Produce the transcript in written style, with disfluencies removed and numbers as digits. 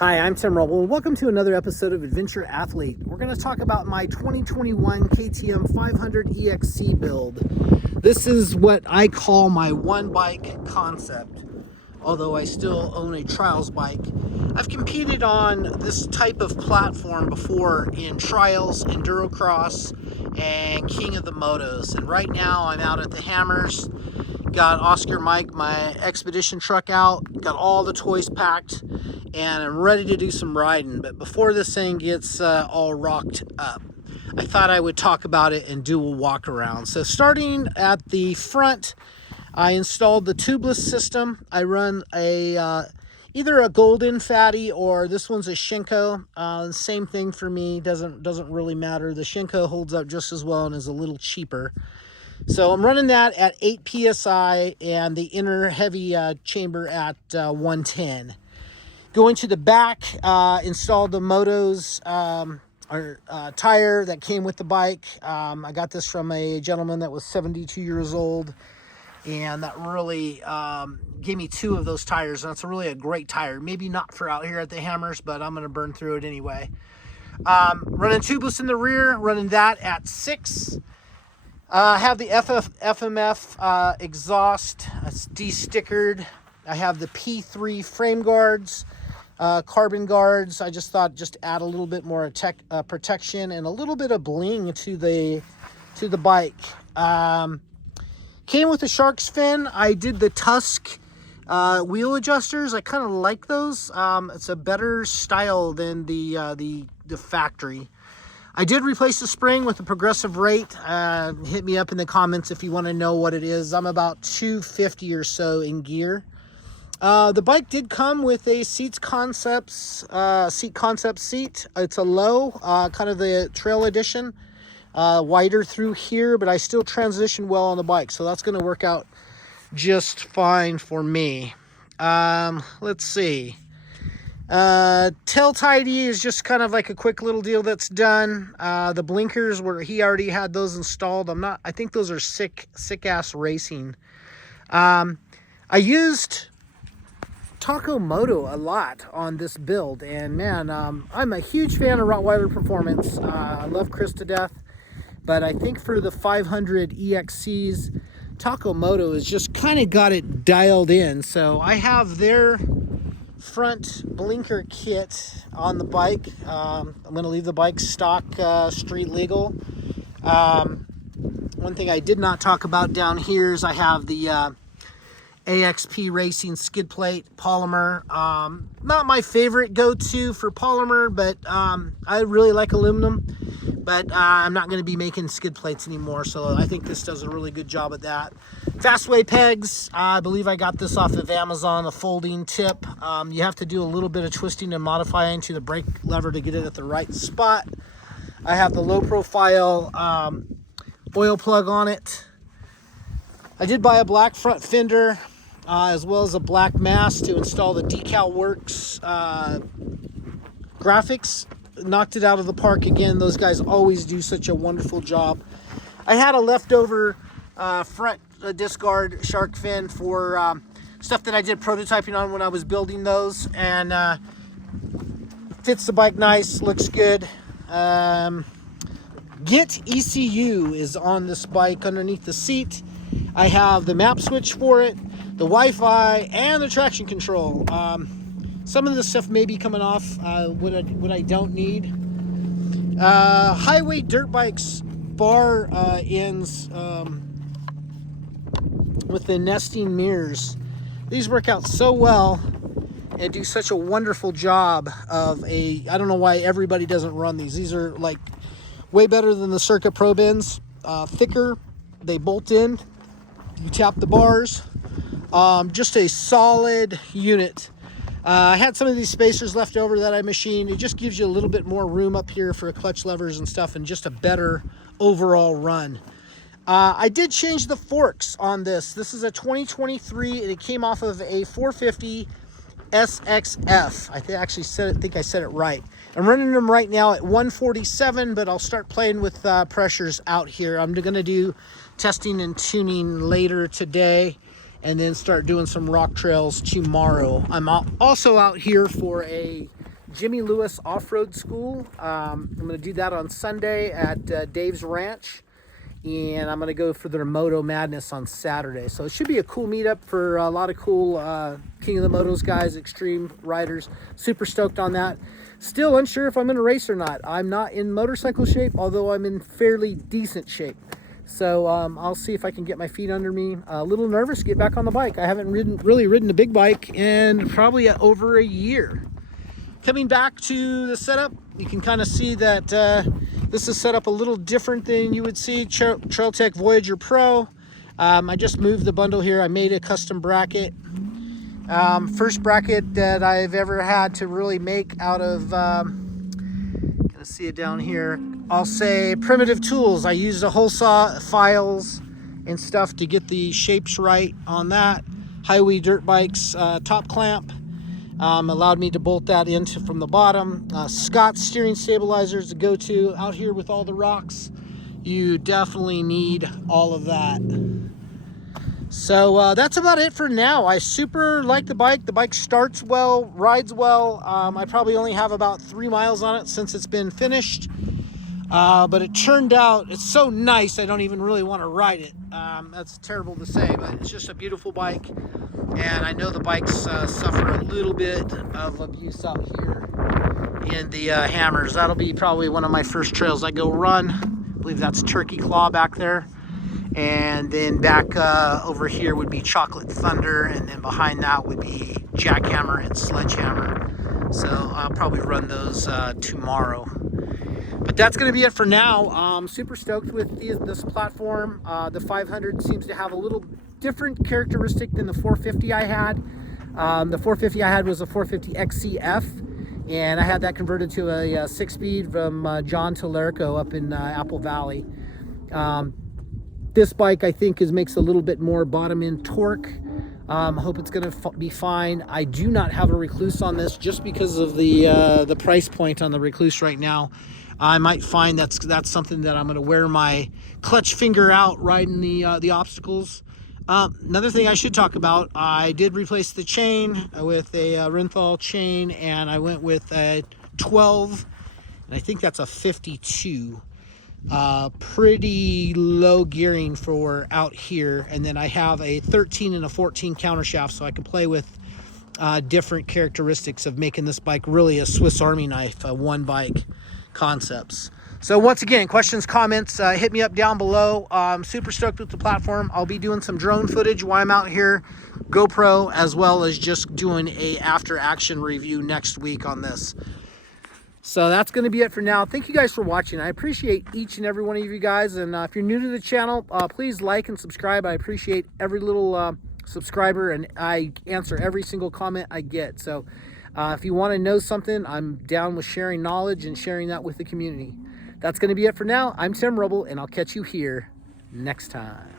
Hi, I'm Tim Roble, and welcome to another episode of Adventure Athlete. We're going to talk about my 2021 KTM 500 EXC build. This is what I call my one bike concept, although I still own a trials bike. I've competed on this type of platform before in trials, endurocross, and King of the Motos. And right now I'm out at the Hammers. Got Oscar Mike, my expedition truck out, got all the toys packed, and I'm ready to do some riding. But before this thing gets all rocked up, I thought I would talk about it and do a walk around. So starting at the front, I installed the tubeless system. I run a either a Golden Fatty or this one's a Shinko. Same thing for me, doesn't really matter. The Shinko holds up just as well and is a little cheaper. So I'm running that at 8 PSI and the inner heavy chamber at 110. Going to the back, installed the Moto's tire that came with the bike. I got this from a gentleman that was 72 years old, and that really gave me two of those tires. And it's really a great tire. Maybe not for out here at the Hammers, but I'm going to burn through it anyway. Running tubeless in the rear, running that at 6. I have the FMF exhaust. It's de-stickered. I have the P3 frame guards, carbon guards. I just thought just add a little bit more protection and a little bit of bling to the bike. Came with the shark's fin. I did the Tusk wheel adjusters. I kind of like those. It's a better style than the factory. I did replace the spring with a progressive rate. Hit me up in the comments if you want to know what it is. I'm about 250 or so in gear. The bike did come with a seat concept seat. It's a low, kind of the trail edition, wider through here, but I still transition well on the bike, so that's going to work out just fine for me. Let's see. Tail tidy is just kind of like a quick little deal that's done. The blinkers he already had those installed. I think those are sick ass racing. I used Takomoto a lot on this build, and man, I'm a huge fan of Rottweiler Performance. I love Chris to death, but I think for the 500 EXCs, Takomoto has just kind of got it dialed in. So I have their front blinker kit on the bike. I'm going to leave the bike stock street legal. One thing I did not talk about down here is I have the AXP Racing skid plate polymer. Not my favorite go-to for polymer, but I really like aluminum, but I'm not going to be making skid plates anymore, so I think this does a really good job at that. Fastway pegs, I believe I got this off of Amazon, a folding tip. You have to do a little bit of twisting and modifying to the brake lever to get it at the right spot. I have the low profile oil plug on it. I did buy a black front fender as well as a black mask to install the Decal Works graphics. Knocked it out of the park again. Those guys always do such a wonderful job. I had a leftover front discard shark fin for stuff that I did prototyping on when I was building those, and fits the bike nice, looks good. Get ECU is on this bike underneath the seat. I have the map switch for it, the Wi-Fi, and the traction control. Some of the stuff may be coming off what I don't need. Highway dirt bikes bar ends with the nesting mirrors. These work out so well and do such a wonderful job of I don't know why everybody doesn't run these. These are like way better than the Circuit Pro bins. Thicker, they bolt in, you tap the bars. Just a solid unit. I had some of these spacers left over that I machined. It just gives you a little bit more room up here for clutch levers and stuff, and just a better overall run. I did change the forks on this. This is a 2023, and it came off of a 450 SXF. I think I said it right. I'm running them right now at 147, but I'll start playing with pressures out here. I'm going to do testing and tuning later today, and then start doing some rock trails tomorrow. I'm also out here for a Jimmy Lewis Off-Road School. I'm going to do that on Sunday at Dave's Ranch. And I'm going to go for their Moto Madness on Saturday. So it should be a cool meetup for a lot of cool King of the Motos guys, extreme riders. Super stoked on that. Still unsure if I'm going to race or not. I'm not in motorcycle shape, although I'm in fairly decent shape. So I'll see if I can get my feet under me. A little nervous to get back on the bike. I haven't really ridden a big bike in probably over a year. Coming back to the setup, you can kind of see that this is set up a little different than you would see Trailtech Voyager Pro. I just moved the bundle here. I made a custom bracket. First bracket that I've ever had to really make out of, gonna see it down here. I'll say primitive tools. I used a hole saw, files, and stuff to get the shapes right on that. Highway dirt bikes top clamp allowed me to bolt that into from the bottom. Scott's steering stabilizers to go to out here with all the rocks. You definitely need all of that. So that's about it for now. I super like the bike. The bike starts well, rides well. I probably only have about 3 miles on it since it's been finished. But it turned out, it's so nice, I don't even really want to ride it. That's terrible to say, but it's just a beautiful bike. And I know the bikes suffer a little bit of abuse out here in the hammers. That'll be probably one of my first trails I go run. I believe that's Turkey Claw back there. And then back over here would be Chocolate Thunder, and then behind that would be Jackhammer and Sledgehammer. So I'll probably run those tomorrow. But that's going to be it for now. I'm super stoked with this platform. The 500 seems to have a little different characteristic than the 450 I had. The 450 I had was a 450 XCF, and I had that converted to a 6-speed from John Tolerico up in Apple Valley. This bike, I think, makes a little bit more bottom end torque. I hope it's going to be fine. I do not have a Recluse on this just because of the price point on the Recluse right now. I might find that's something that I'm going to wear my clutch finger out riding the obstacles. Another thing I should talk about, I did replace the chain with a Renthal chain, and I went with a 12, and I think that's a 52. Pretty low gearing for out here, and then I have a 13 and a 14 countershaft, so I can play with different characteristics of making this bike really a Swiss Army knife, one bike concepts. So once again, questions, comments, hit me up down below. I'm super stoked with the platform. I'll be doing some drone footage while I'm out here, GoPro, as well as just doing a after action review next week on this. So that's going to be it for now. Thank you guys for watching. I appreciate each and every one of you guys. And if you're new to the channel, please like and subscribe. I appreciate every little subscriber, and I answer every single comment I get. So if you want to know something, I'm down with sharing knowledge and sharing that with the community. That's going to be it for now. I'm Tim Rubble, and I'll catch you here next time.